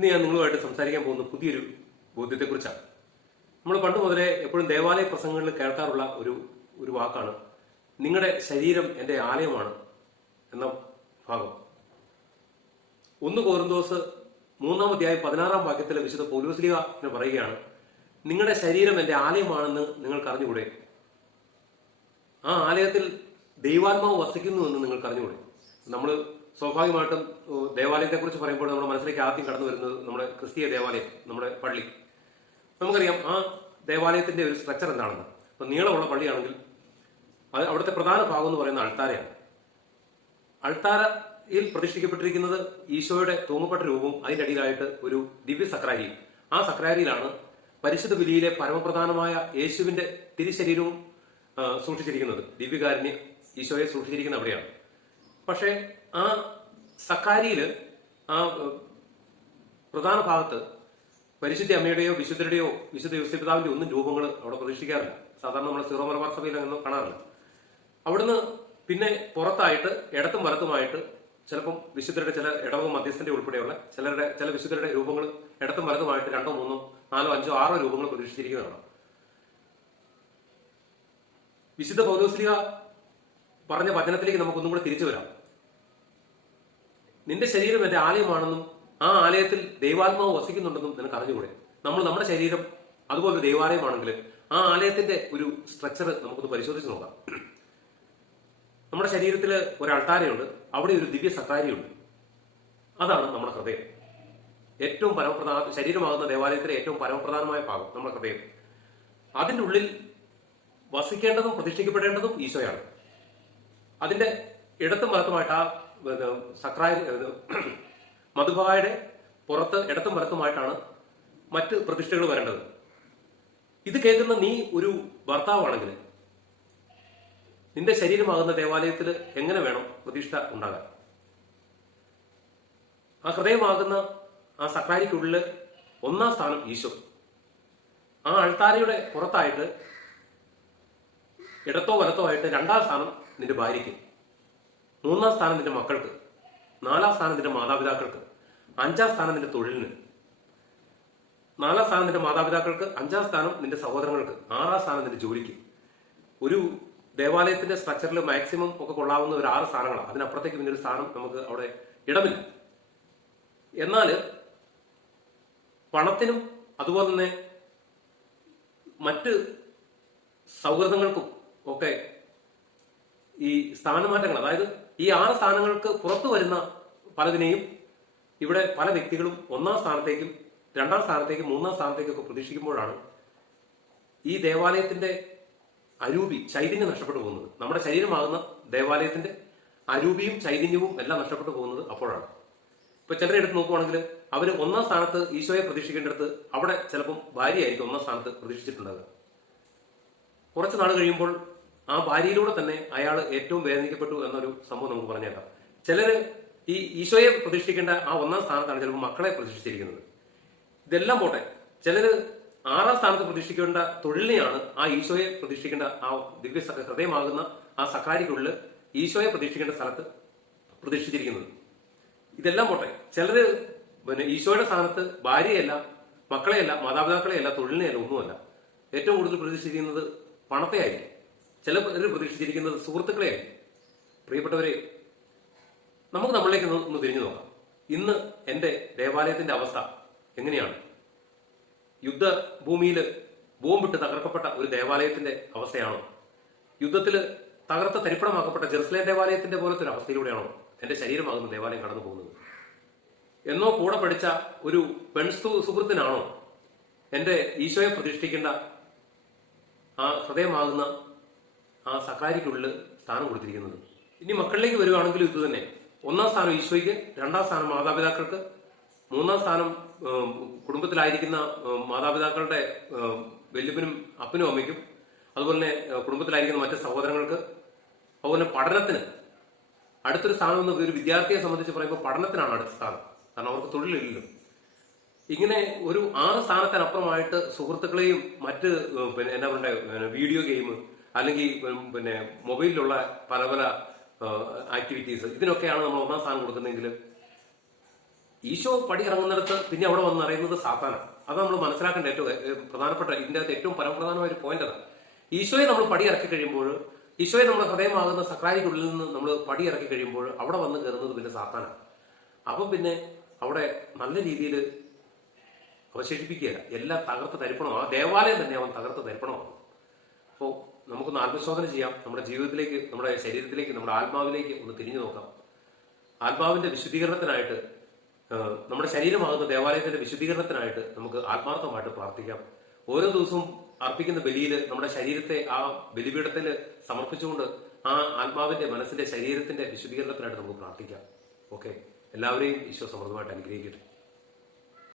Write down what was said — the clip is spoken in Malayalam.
ഇന്ന് ഞാൻ നിങ്ങളുമായിട്ട് സംസാരിക്കാൻ പോകുന്ന പുതിയൊരു ബോധ്യത്തെക്കുറിച്ചാണ്. നമ്മൾ പണ്ട് മുതലേ എപ്പോഴും ദേവാലയ പ്രസംഗങ്ങളിൽ കേൾക്കാറുള്ള ഒരു ഒരു വാക്കാണ് നിങ്ങളുടെ ശരീരം എന്റെ ആലയമാണ് എന്ന ഭാഗം. ഒന്ന് കോരുന്തോസ് മൂന്നാം അധ്യായം പതിനാറാം വാക്യത്തിലെ വിശുദ്ധ പൗലോസ്ലിക എന്ന് പറയുകയാണ് നിങ്ങളുടെ ശരീരം എന്റെ ആലയമാണെന്ന് നിങ്ങൾക്ക് അറിഞ്ഞുകൂടെ ആ ആലയത്തിൽ ദൈവാത്മാവ് വസിക്കുന്നു എന്ന് നിങ്ങൾക്ക് അറിഞ്ഞുകൂടെ നമ്മൾ സ്വാഭാവികമായിട്ടും ദേവാലയത്തെ ദേവാലയത്തെക്കുറിച്ച് പറയുമ്പോൾ നമ്മുടെ മനസ്സിലേക്ക് ആദ്യം കടന്നു വരുന്നത് നമ്മുടെ ക്രിസ്തീയ ദേവാലയം നമ്മുടെ പള്ളി. നമുക്കറിയാം ആ ദേവാലയത്തിന്റെ ഒരു സ്ട്രക്ചർ എന്താണെന്ന്. ഇപ്പൊ നീളമുള്ള പള്ളിയാണെങ്കിൽ അത് അവിടുത്തെ പ്രധാന ഭാഗം എന്ന് പറയുന്ന അൾത്താരയാണ്. അൾത്താരയിൽ പ്രതിഷ്ഠിക്കപ്പെട്ടിരിക്കുന്നത് ഈശോയുടെ തൂങ്ങപ്പെട്ട രൂപവും അതിന്റെ അടിയിലായിട്ട് ഒരു ദിവ്യ സക്രാരിയും ആ സക്രാരിയിലാണ് പരിശുദ്ധ ബലിയിലെ പരമപ്രധാനമായ യേശുവിന്റെ തിരിശരീരവും സൂക്ഷിച്ചിരിക്കുന്നത്. ദിവ്യകാരുണ്യ ഈശോയെ സൂക്ഷിച്ചിരിക്കുന്ന അവിടെയാണ്. പക്ഷേ ആ സക്കാരിയിൽ ആ പ്രധാന ഭാഗത്ത് പരിശുദ്ധ അമ്മയുടെയോ വിശുദ്ധരുടെയോ വിശുദ്ധ യോസിപിതാവിന്റെ ഒന്നും രൂപങ്ങൾ അവിടെ പ്രതീക്ഷിക്കാറില്ല. സാധാരണ നമ്മൾ സീറോ മലബാർ സഭയിൽ അങ്ങനെ കാണാറില്ല. അവിടുന്ന് പിന്നെ പുറത്തായിട്ട് ഇടത്തും വലത്തുമായിട്ട് ചിലപ്പം വിശുദ്ധരുടെ ചില ഇടവക മധ്യസ്ഥന്റെ ഉൾപ്പെടെയുള്ള ചിലരുടെ ചില വിശുദ്ധരുടെ രൂപങ്ങൾ ഇടത്തും വലത്തുമായിട്ട് രണ്ടോ മൂന്നോ നാലോ അഞ്ചോ ആറോ രൂപങ്ങൾ പ്രതീക്ഷിച്ചിരിക്കുന്നതാണ് വിശുദ്ധ പൗലോസ്ലിക പറഞ്ഞ വചനത്തിലേക്ക് നമുക്കൊന്നും കൂടെ തിരിച്ചു വരാം. നിന്റെ ശരീരം എന്റെ ആലയമാണെന്നും ആ ആലയത്തിൽ ദൈവാത്മാവ് വസിക്കുന്നുണ്ടെന്നും നിനക്ക് അറിഞ്ഞുകൂടെ? നമ്മൾ നമ്മുടെ ശരീരം അതുപോലെ ദൈവാലയമാണെങ്കിൽ ആ ആലയത്തിന്റെ ഒരു സ്ട്രക്ചർ നമുക്കൊന്ന് പരിശോധിച്ച് നോക്കാം. നമ്മുടെ ശരീരത്തിൽ ഒരു അൾത്താരയുണ്ട് അവിടെ ഒരു ദിവ്യ സക്കാരിയുണ്ട് അതാണ് നമ്മുടെ ഹൃദയം. ഏറ്റവും പരമപ്രധാന ശരീരമാകുന്ന ദേവാലയത്തിലെ ഏറ്റവും പരമപ്രധാനമായ ഭാഗം നമ്മുടെ ഹൃദയം. അതിന്റെ ഉള്ളിൽ വസിക്കേണ്ടതും പ്രതിഷ്ഠിക്കപ്പെടേണ്ടതും ഈശോയാണ്. അതിന്റെ ഇടത്തും വലത്തുമായിട്ട് ആ സക്രായ മധുബായുടെ പുറത്ത് ഇടത്തും വലത്തുമായിട്ടാണ് മറ്റ് പ്രതിഷ്ഠകൾ വരേണ്ടത്. ഇത് കേൾക്കുന്ന നീ ഒരു ഭർത്താവാണെങ്കിൽ നിന്റെ ശരീരമാകുന്ന ദേവാലയത്തിൽ എങ്ങനെ വേണം പ്രതിഷ്ഠ ഉണ്ടാകാൻ? ആ ഹൃദയമാകുന്ന ആ സക്രാരിക്കുള്ളിൽ ഒന്നാം സ്ഥാനം ഈശോ. ആ അൾത്താരയുടെ പുറത്തായിട്ട് ഇടത്തോ വലത്തോ ആയിട്ട് രണ്ടാം സ്ഥാനം നിന്റെ ഭാര്യയ്ക്ക്. മൂന്നാം സ്ഥാനം നിന്റെ മക്കൾക്ക് നാലാം സ്ഥാനം നിന്റെ മാതാപിതാക്കൾക്ക് അഞ്ചാം സ്ഥാനം നിന്റെ തൊഴിലിന്. നാലാം സ്ഥാനം നിന്റെ മാതാപിതാക്കൾക്ക് അഞ്ചാം സ്ഥാനം നിന്റെ സഹോദരങ്ങൾക്ക് ആറാം സ്ഥാനം നിന്റെ ജോലിക്ക്. ഒരു ദേവാലയത്തിന്റെ സ്ട്രക്ചറിൽ മാക്സിമം ഒക്കെ കൊള്ളാവുന്ന ഒരു ആറ് സ്ഥാനങ്ങളാണ് അതിനപ്പുറത്തേക്ക് പിന്നെ ഒരു സ്ഥാനം നമുക്ക് അവിടെ ഇടമില്ല. എന്നാൽ പണത്തിനും അതുപോലെ തന്നെ മറ്റ് സൗഹൃദങ്ങൾക്കും ഒക്കെ ഈ സ്ഥാനമാറ്റങ്ങൾ അതായത് ഈ ആറ് സ്ഥാനങ്ങൾക്ക് പുറത്തു വരുന്ന പലതിനെയും ഇവിടെ പല വ്യക്തികളും ഒന്നാം സ്ഥാനത്തേക്കും രണ്ടാം സ്ഥാനത്തേക്കും മൂന്നാം സ്ഥാനത്തേക്കൊക്കെ പ്രതീക്ഷിക്കുമ്പോഴാണ് ഈ ദേവാലയത്തിന്റെ അരൂപി ചൈതന്യം നഷ്ടപ്പെട്ടു പോകുന്നത്. നമ്മുടെ ശരീരമാകുന്ന ദേവാലയത്തിന്റെ അരൂപിയും ചൈതന്യവും എല്ലാം നഷ്ടപ്പെട്ടു പോകുന്നത് അപ്പോഴാണ്. ഇപ്പൊ ചിലരെ എടുത്ത് നോക്കുവാണെങ്കിൽ അവർ ഒന്നാം സ്ഥാനത്ത് ഈശോയെ പ്രതീക്ഷിക്കേണ്ടടുത്ത് അവിടെ ചിലപ്പം ഭാര്യയായിരിക്കും ഒന്നാം സ്ഥാനത്ത് പ്രതീക്ഷിച്ചിട്ടുണ്ടാകുക കുറച്ച് നാൾ കഴിയുമ്പോൾ ആ ഭാര്യയിലൂടെ തന്നെ അയാൾ ഏറ്റവും വേദനിക്കപ്പെട്ടു എന്നൊരു സംഭവം നമുക്ക് പറഞ്ഞേക്കാം. ചിലര് ഈ ഈശോയെ പ്രതീക്ഷിക്കേണ്ട ആ ഒന്നാം സ്ഥാനത്താണ് ചിലപ്പോൾ മക്കളെ പ്രതീക്ഷിച്ചിരിക്കുന്നത് ഇതെല്ലാം പോട്ടെ ചിലര് ആറാം സ്ഥാനത്ത് പ്രതീക്ഷിക്കേണ്ട തൊഴിലിനെയാണ് ആ ഈശോയെ പ്രതീക്ഷിക്കേണ്ട ആ ദിവ്യ ഹൃദയമാകുന്ന ആ സക്കാരിക്കുള്ളിൽ ഈശോയെ പ്രതീക്ഷിക്കേണ്ട സ്ഥലത്ത് പ്രതീക്ഷിച്ചിരിക്കുന്നത് ഇതെല്ലാം പോട്ടെ ചിലര് പിന്നെ ഈശോയുടെ സ്ഥാനത്ത് ഭാര്യയല്ല മക്കളെയല്ല മാതാപിതാക്കളെയല്ല തൊഴിലിനെയല്ല ഒന്നുമല്ല. ഏറ്റവും കൂടുതൽ പ്രതീക്ഷിച്ചിരിക്കുന്നത് പണത്തെ ആയിരിക്കും ചിലർ പ്രതീക്ഷിച്ചിരിക്കുന്നത് സുഹൃത്തുക്കളെ പ്രിയപ്പെട്ടവരെ നമുക്ക് നമ്മളിലേക്ക് ഒന്ന് തിരിഞ്ഞു നോക്കാം. ഇന്ന് എന്റെ ദേവാലയത്തിന്റെ അവസ്ഥ എങ്ങനെയാണ്? യുദ്ധ ഭൂമിയിൽ ബോംബിട്ട് തകർക്കപ്പെട്ട ഒരു ദേവാലയത്തിന്റെ അവസ്ഥയാണോ? യുദ്ധത്തിൽ തകർത്ത തരിപ്പണമാക്കപ്പെട്ട ജെറുസലേം ദേവാലയത്തിന്റെ പോലത്തെ ഒരു അവസ്ഥയിലൂടെയാണോ എന്റെ ശരീരമാകുന്ന ദേവാലയം കടന്നു പോകുന്നത്? എന്നോ കൂടെ പഠിച്ച ഒരു പെൺസ്തു സുഹൃത്തിനാണോ എന്റെ ഈശോയെ പ്രതിഷ്ഠിക്കേണ്ട ആ ഹൃദയമാകുന്ന ആ സക്കാരിക്കുള്ളിൽ സ്ഥാനം കൊടുത്തിരിക്കുന്നത്. ഇനി മക്കളിലേക്ക് വരുവാണെങ്കിലും ഇത് തന്നെ. ഒന്നാം സ്ഥാനം ഈശോയ്ക്ക് രണ്ടാം സ്ഥാനം മാതാപിതാക്കൾക്ക് മൂന്നാം സ്ഥാനം കുടുംബത്തിലായിരിക്കുന്ന മാതാപിതാക്കളുടെ വല്യപ്പനും അപ്പനും അമ്മയ്ക്കും അതുപോലെ തന്നെ കുടുംബത്തിലായിരിക്കുന്ന മറ്റ് സഹോദരങ്ങൾക്ക് അതുപോലെ പഠനത്തിന്. അടുത്തൊരു സ്ഥാനം എന്ന് ഒരു വിദ്യാർത്ഥിയെ സംബന്ധിച്ച് പറയുമ്പോൾ പഠനത്തിനാണ് അടുത്ത സ്ഥാനം. കാരണം അവർക്ക് തൊഴിലില്ലല്ലോ. ഇങ്ങനെ ഒരു ആറ് സ്ഥാനത്തിനപ്പുറമായിട്ട് സുഹൃത്തുക്കളെയും മറ്റ് പിന്നെ എന്താ പറയുക വീഡിയോ ഗെയിം അല്ലെങ്കിൽ പിന്നെ മൊബൈലിലുള്ള പല പല ആക്ടിവിറ്റീസ് ഇതിനൊക്കെയാണ് നമ്മൾ ഒന്നാം സ്ഥാനം കൊടുക്കുന്നതെങ്കിൽ ഈശോ പടി ഇറങ്ങുന്നിടത്ത് പിന്നെ അവിടെ വന്ന് അറിയുന്നത് സാത്താനാണ് അത് നമ്മൾ മനസ്സിലാക്കേണ്ട ഏറ്റവും പ്രധാനപ്പെട്ട ഇതിന്റെ അകത്ത് ഏറ്റവും പരമപ്രധാനമായ ഒരു പോയിന്റ് അതാണ് ഈശോയെ നമ്മൾ പടി ഇറക്കി കഴിയുമ്പോൾ ഈശോയെ നമ്മുടെ ഹൃദയമാകുന്ന സക്രാരിക്കുള്ളിൽ നിന്ന് നമ്മൾ പടി ഇറക്കി കഴിയുമ്പോൾ അവിടെ വന്ന് കയറുന്നത് പിന്നെ സാത്താനാണ് അപ്പം പിന്നെ അവിടെ നല്ല രീതിയിൽ അവശേഷിപ്പിക്കുകയില്ല. എല്ലാം തകർത്ത് തരിപ്പണമാണ് ആ ദേവാലയം തന്നെ അവൻ തകർത്ത് തരിപ്പണമാണ് അപ്പോൾ നമുക്കൊന്ന് ആത്മശോധന ചെയ്യാം. നമ്മുടെ ജീവിതത്തിലേക്ക് നമ്മുടെ ശരീരത്തിലേക്ക് നമ്മുടെ ആത്മാവിലേക്ക് ഒന്ന് തിരിഞ്ഞു നോക്കാം. ആത്മാവിന്റെ വിശുദ്ധീകരണത്തിനായിട്ട് നമ്മുടെ ശരീരമാകുന്ന ദേവാലയത്തിന്റെ വിശുദ്ധീകരണത്തിനായിട്ട് നമുക്ക് ആത്മാർത്ഥമായിട്ട് പ്രാർത്ഥിക്കാം. ഓരോ ദിവസവും അർപ്പിക്കുന്ന ബലിയിൽ നമ്മുടെ ശരീരത്തെ ആ ബലിപീഠത്തിൽ സമർപ്പിച്ചുകൊണ്ട് ആ ആത്മാവിന്റെ മനസ്സിന്റെ ശരീരത്തിന്റെ വിശുദ്ധീകരണത്തിനായിട്ട് നമുക്ക് പ്രാർത്ഥിക്കാം. ഓക്കെ. എല്ലാവരെയും ഈശോ സമൃദ്ധമായിട്ട് അനുഗ്രഹിക്കട്ടെ.